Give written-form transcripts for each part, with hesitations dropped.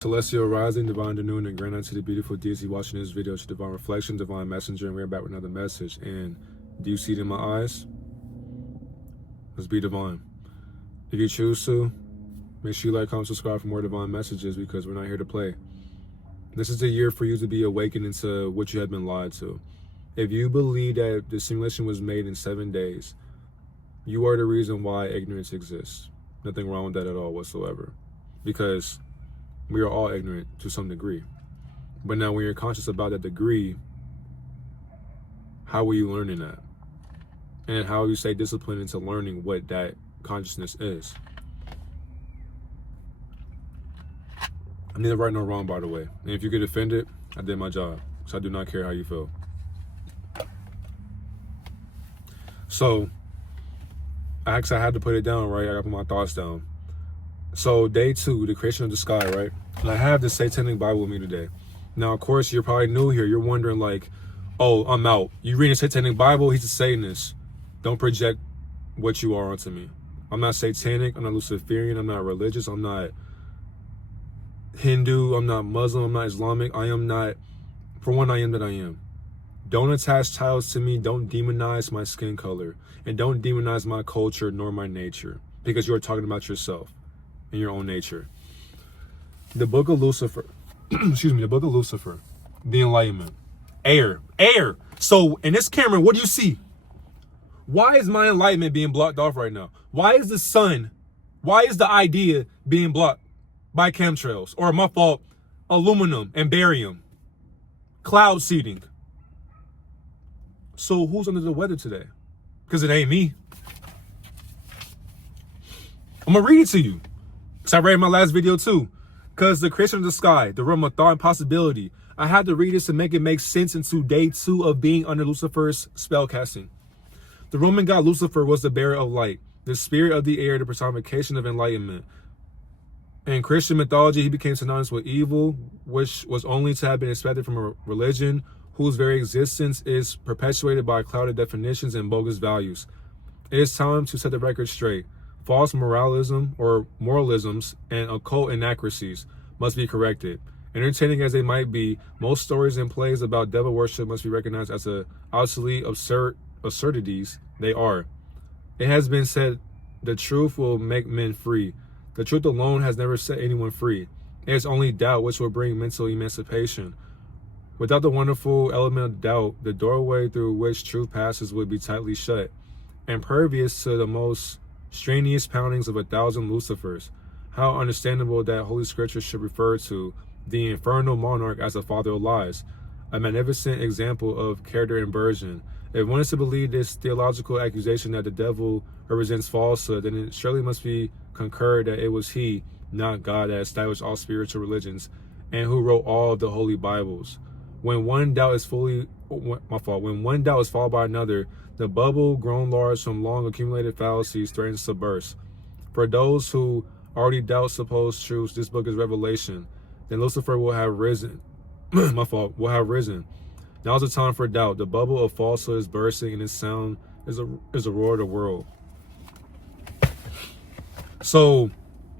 Celestial rising, divine afternoon, and grand unto the beautiful deity watching this video. To divine reflection, divine messenger, and we're back with another message. And do you see it in my eyes? Let's be divine. If you choose to, make sure you like, comment, subscribe for more divine messages, because we're not here to play. This is the year for you to be awakened into what you have been lied to. If you believe that the simulation was made in 7 days, you are the reason why ignorance exists. Nothing wrong with that at all whatsoever, because we are all ignorant to some degree. But now when you're conscious about that degree, how are you learning that? And how you stay disciplined into learning what that consciousness is. I'm neither right nor wrong, by the way. And if you get offended, I did my job. So I do not care how you feel. So, I had to put it down, right? I got to put my thoughts down. So day 2, the creation of the sky, right? And I have the Satanic Bible with me today. Now, of course, you're probably new here. You're wondering like, oh, I'm out. You reading the Satanic Bible? He's a Satanist. Don't project what you are onto me. I'm not satanic. I'm not Luciferian. I'm not religious. I'm not Hindu. I'm not Muslim. I'm not Islamic. I am not, for one, I am that I am. Don't attach titles to me. Don't demonize my skin color. And don't demonize my culture nor my nature, because you are talking about yourself and your own nature. The book of Lucifer, excuse me, the book of Lucifer, the enlightenment, air. So in this camera, what do you see? Why is my enlightenment being blocked off right now? Why is the sun, why is the idea being blocked by chemtrails, or my fault, aluminum and barium, cloud seeding? So who's under the weather today? Because it ain't me. I'm gonna read it to you, because I read my last video too. Because the creation of the sky, the realm of thought and possibility, I had to read this to make it make sense into day 2 of being under Lucifer's spell casting. The Roman god Lucifer was the bearer of light, the spirit of the air, the personification of enlightenment. In Christian mythology, he became synonymous with evil, which was only to have been expected from a religion whose very existence is perpetuated by clouded definitions and bogus values. It is time to set the record straight. False moralism or moralisms and occult inaccuracies must be corrected. Entertaining as they might be, most stories and plays about devil worship must be recognized as obsolete absurdities they are. It has been said, the truth will make men free. The truth alone has never set anyone free. It is only doubt which will bring mental emancipation. Without the wonderful element of doubt, the doorway through which truth passes would be tightly shut, impervious to the most strenuous poundings of 1,000 Lucifers. How understandable that Holy Scripture should refer to the infernal monarch as the father of lies, a magnificent example of character inversion. If one is to believe this theological accusation that the devil represents falsehood, then it surely must be concurred that it was he, not God, that established all spiritual religions and who wrote all of the holy Bibles. When one doubt is followed by another, the bubble grown large from long accumulated fallacies threatens to burst. For those who already doubt supposed truths, this book is revelation. Then Lucifer will have risen. Will have risen. Now's the time for doubt. The bubble of falsehood is bursting, and its sound is a roar of the world. So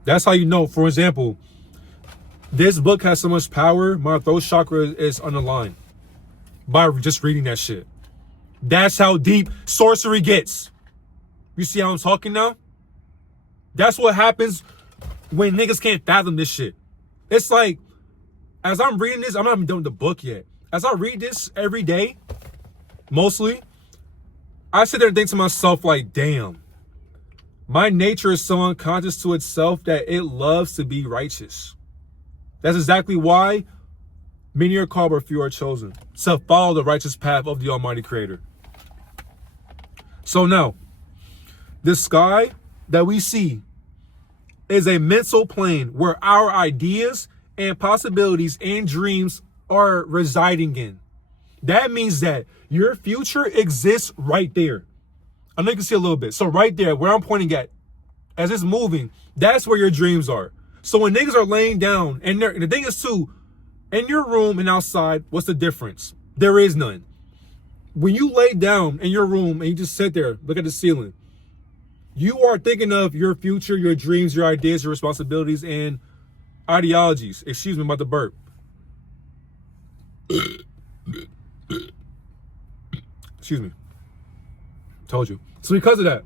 that's how you know. For example, this book has so much power, my throat chakra is underlined by just reading that shit. That's how deep sorcery gets. You see how I'm talking now? That's what happens when niggas can't fathom this shit. It's like, as I'm reading this, I'm not even done with the book yet. As I read this every day, mostly, I sit there and think to myself like, damn, my nature is so unconscious to itself that it loves to be righteous. That's exactly why many are called but few are chosen, to follow the righteous path of the Almighty Creator. So now, the sky that we see is a mental plane where our ideas and possibilities and dreams are residing in. That means that your future exists right there. I know you can see a little bit. So right there, where I'm pointing at, as it's moving, that's where your dreams are. So when niggas are laying down, and the thing is too, in your room and outside, what's the difference? There is none. When you lay down in your room and you just sit there, look at the ceiling, you are thinking of your future, your dreams, your ideas, your responsibilities, and ideologies. Excuse me about the burp. Excuse me. Told you. So because of that,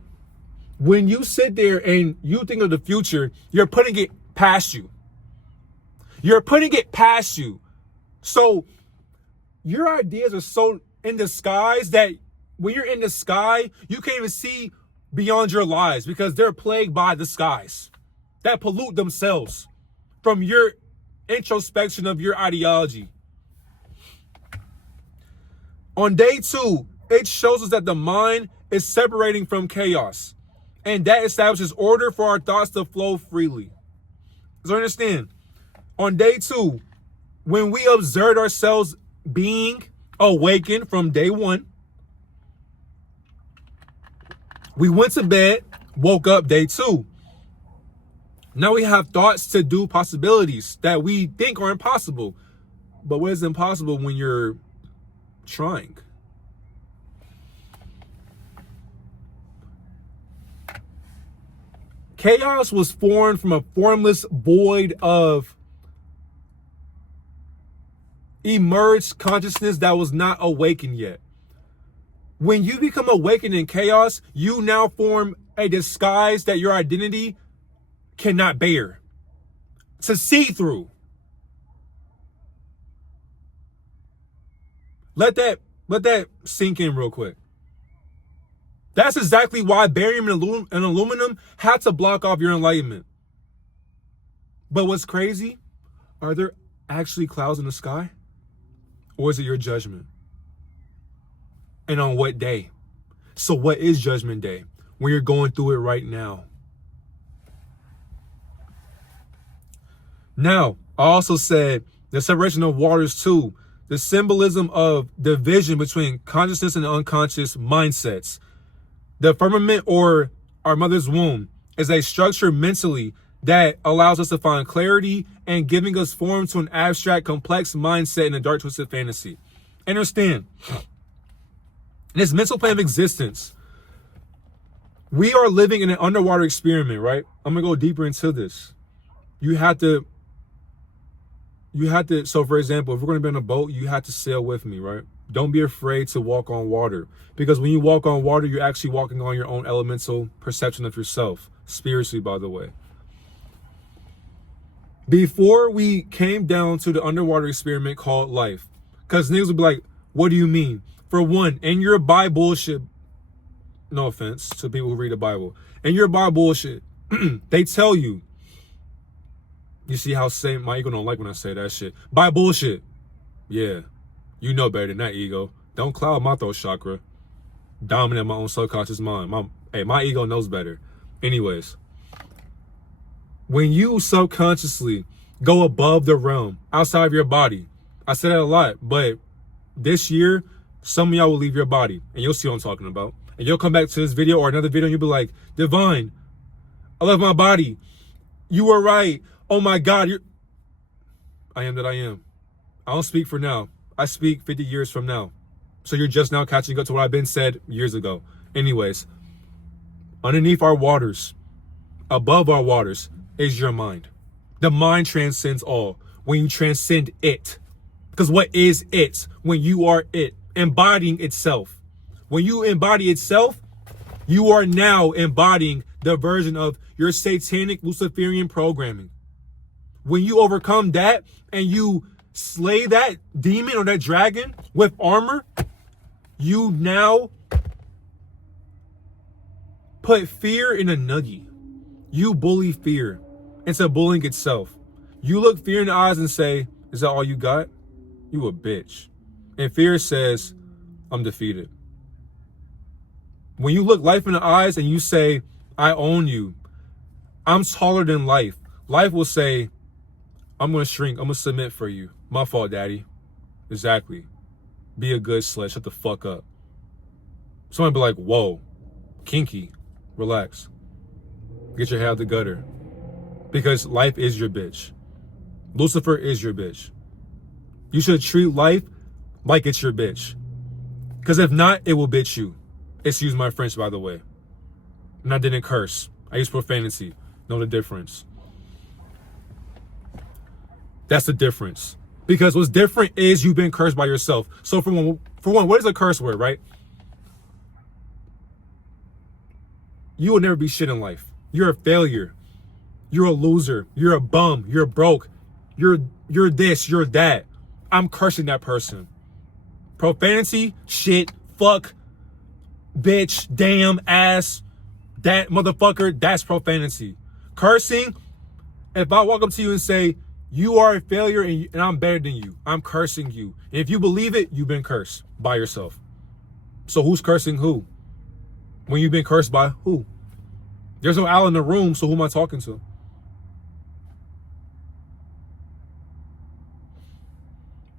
when you sit there and you think of the future, you're putting it past you. You're putting it past you. So your ideas are so in the skies that when you're in the sky, you can't even see beyond your lives because they're plagued by the skies that pollute themselves from your introspection of your ideology. On day 2, it shows us that the mind is separating from chaos, and that establishes order for our thoughts to flow freely. So understand, on day 2, when we observed ourselves being awakened from day 1, we went to bed, woke up day 2. Now we have thoughts to do possibilities that we think are impossible. But what is impossible when you're trying? Chaos was formed from a formless void of emerged consciousness that was not awakened yet. When you become awakened in chaos, you now form a disguise that your identity cannot bear to see through. Let that sink in real quick. That's exactly why barium and aluminum had to block off your enlightenment. But what's crazy? Are there actually clouds in the sky? Or is it your judgment? And on what day? So what is Judgment Day? When you're going through it right now. Now, I also said the separation of waters too. The symbolism of division between consciousness and unconscious mindsets. The firmament or our mother's womb is a structure mentally that allows us to find clarity and giving us form to an abstract, complex mindset in a dark, twisted fantasy. Understand, in this mental plane of existence, we are living in an underwater experiment, right? I'm gonna go deeper into this. You have to, so for example, if we're gonna be on a boat, you have to sail with me, right? Don't be afraid to walk on water, because when you walk on water, you're actually walking on your own elemental perception of yourself, spiritually, by the way. Before we came down to the underwater experiment called life, because niggas would be like, what do you mean? For one, in your Bible shit, no offense to people who read the Bible, in your Bible shit, they tell you, you see how same, my ego don't like when I say that shit. By bullshit. Yeah. You know better than that, ego. Don't cloud my throat chakra. Dominate my own subconscious mind. My ego knows better. Anyways. When you subconsciously go above the realm, outside of your body, I say that a lot, but this year, some of y'all will leave your body, and you'll see what I'm talking about. And you'll come back to this video or another video, and you'll be like, Divine, I love my body. You were right. Oh my God, I am that I am. I don't speak for now. I speak 50 years from now. So you're just now catching up to what I've been said years ago. Anyways, underneath our waters, above our waters, is your mind. The mind transcends all. When you transcend it. Because what is it? When you are it, embodying itself. When you embody itself, you are now embodying the version of your satanic Luciferian programming. When you overcome that and you slay that demon or that dragon with armor, you now put fear in a nuggie. You bully fear into bullying itself. You look fear in the eyes and say, is that all you got? You a bitch. And fear says, I'm defeated. When you look life in the eyes and you say, I own you, I'm taller than life, life will say, I'm going to shrink, I'm going to submit for you. My fault, daddy. Exactly. Be a good slut, shut the fuck up. Somebody be like, whoa, kinky, relax. Get your head out the gutter. Because life is your bitch. Lucifer is your bitch. You should treat life like it's your bitch. Because if not, it will bitch you. Excuse my French, by the way. And I didn't curse. I used profanity. Know the difference. That's the difference. Because what's different is you've been cursed by yourself. So for one, what is a curse word, right? You will never be shit in life. You're a failure. You're a loser. You're a bum. You're broke. You're this. You're that. I'm cursing that person. Profanity, shit, fuck, bitch, damn, ass, that motherfucker, that's profanity. Cursing, if I walk up to you and say, you are a failure and I'm better than you, I'm cursing you. And if you believe it, you've been cursed by yourself. So who's cursing who? When you've been cursed by who? There's no Al in the room, so who am I talking to?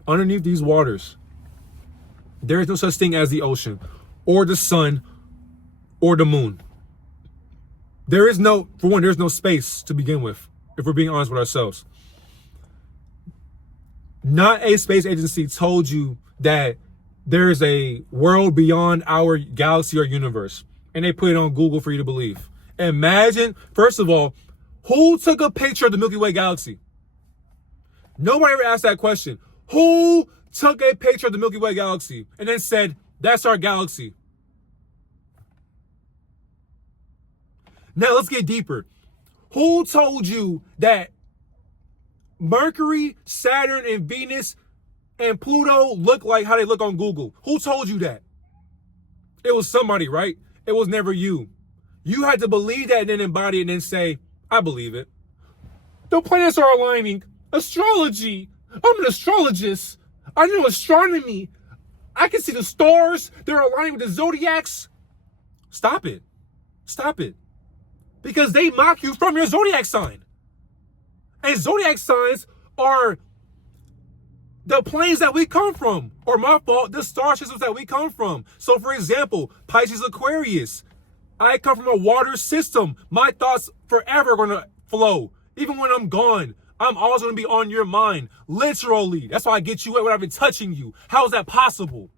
Underneath these waters, there is no such thing as the ocean, or the sun, or the moon. There is no, for one, there's no space to begin with, if we're being honest with ourselves. Not a space agency told you that there is a world beyond our galaxy or universe, and they put it on Google for you to believe. Imagine, first of all, who took a picture of the Milky Way galaxy? Nobody ever asked that question. Who took a picture of the Milky Way galaxy and then said, that's our galaxy? Now let's get deeper. Who told you that Mercury, Saturn, and Venus and Pluto look like how they look on Google? Who told you that? It was somebody, right? It was never you. You had to believe that and then embody it and then say, I believe it. The planets are aligning. Astrology. I'm an astrologist. I know astronomy. I can see the stars. They're aligning with the zodiacs. Stop it. Stop it. Because they mock you from your zodiac sign. And zodiac signs are the planes that we come from. Or my fault, the star systems that we come from. So for example, Pisces, Aquarius. I come from a water system. My thoughts forever are going to flow. Even when I'm gone, I'm always going to be on your mind. Literally. That's why I get you wet without even touching you. How is that possible?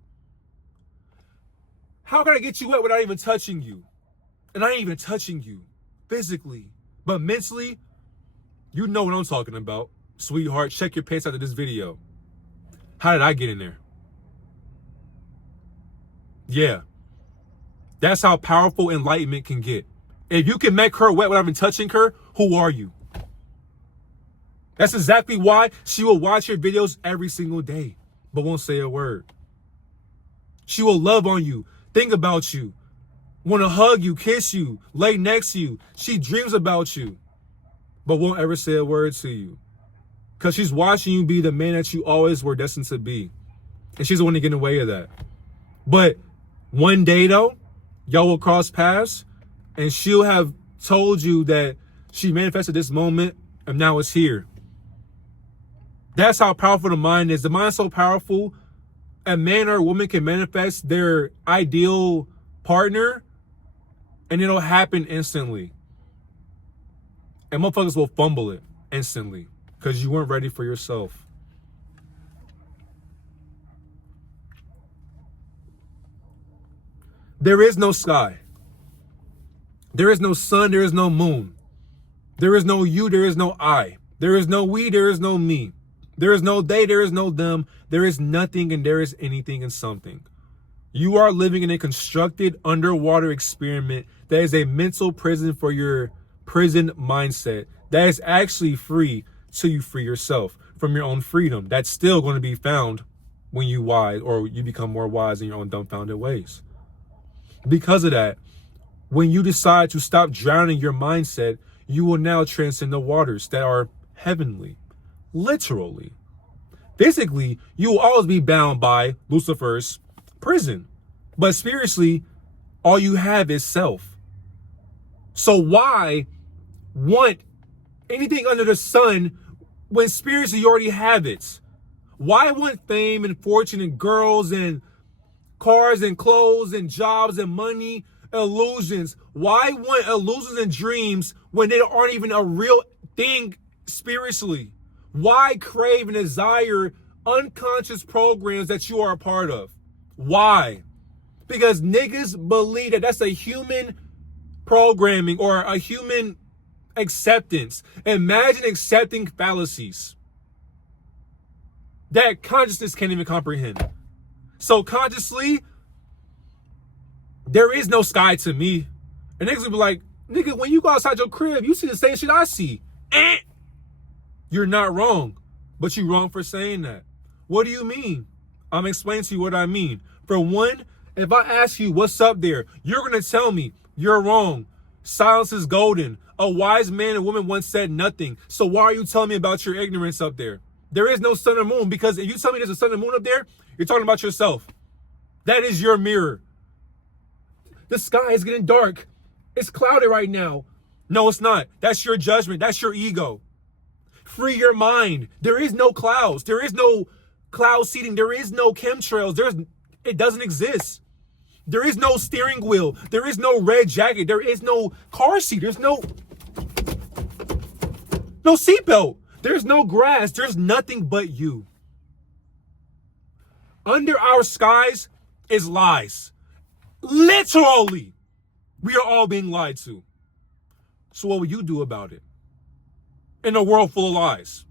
How can I get you wet without even touching you? And I ain't even touching you physically. But mentally, you know what I'm talking about. Sweetheart, check your pants after this video. How did I get in there? Yeah. That's how powerful enlightenment can get. If you can make her wet without even touching her, who are you? That's exactly why she will watch your videos every single day, but won't say a word. She will love on you, think about you, want to hug you, kiss you, lay next to you. She dreams about you, but won't ever say a word to you. Because she's watching you be the man that you always were destined to be. And she's the one to get in the way of that. But one day, though, y'all will cross paths, and she'll have told you that she manifested this moment, and now it's here. That's how powerful the mind is. The mind is so powerful, a man or a woman can manifest their ideal partner, and it'll happen instantly. And motherfuckers will fumble it instantly because you weren't ready for yourself. There is no sky. There is no sun. There is no moon. There is no you. There is no I. There is no we. There is no me. There is no they. There is no them. There is nothing and there is anything and something. You are living in a constructed underwater experiment that is a mental prison for your prison mindset that is actually free till you free yourself from your own freedom. That's still going to be found when you wise or you become more wise in your own dumbfounded ways. Because of that, when you decide to stop drowning your mindset, you will now transcend the waters that are heavenly. Literally. Physically, you will always be bound by Lucifer's prison. But spiritually, all you have is self. So why want anything under the sun when spiritually you already have it? Why want fame and fortune and girls and cars and clothes and jobs and money, illusions? Why want illusions and dreams when they aren't even a real thing spiritually? Why crave and desire unconscious programs that you are a part of? Why? Because niggas believe that that's a human programming or a human acceptance. Imagine accepting fallacies. that consciousness can't even comprehend. So consciously, there is no sky to me. And niggas will be like, nigga, when you go outside your crib, you see the same shit I see. You're not wrong, but you're wrong for saying that. What do you mean? I'm explaining to you what I mean. For one, if I ask you what's up there, you're going to tell me you're wrong. Silence is golden. A wise man and woman once said nothing. So why are you telling me about your ignorance up there? There is no sun or moon, because if you tell me there's a sun and moon up there, you're talking about yourself. That is your mirror. The sky is getting dark. It's clouded right now. No, it's not. That's your judgment. That's your ego. Free your mind. There is no clouds. There is no cloud seeding. There is no chemtrails. It doesn't exist. There is no steering wheel. There is no red jacket. There is no car seat. There's no seatbelt. There's no grass. There's nothing but you. Under our skies is lies. Literally. We are all being lied to. So what will you do about it? In a world full of lies.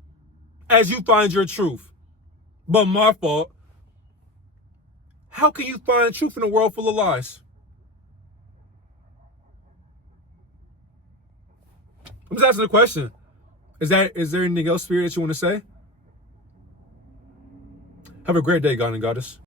As you find your truth. But my fault. How can you find truth in a world full of lies? I'm just asking a question. Is there anything else, Spirit, that you want to say? Have a great day, God and Goddess.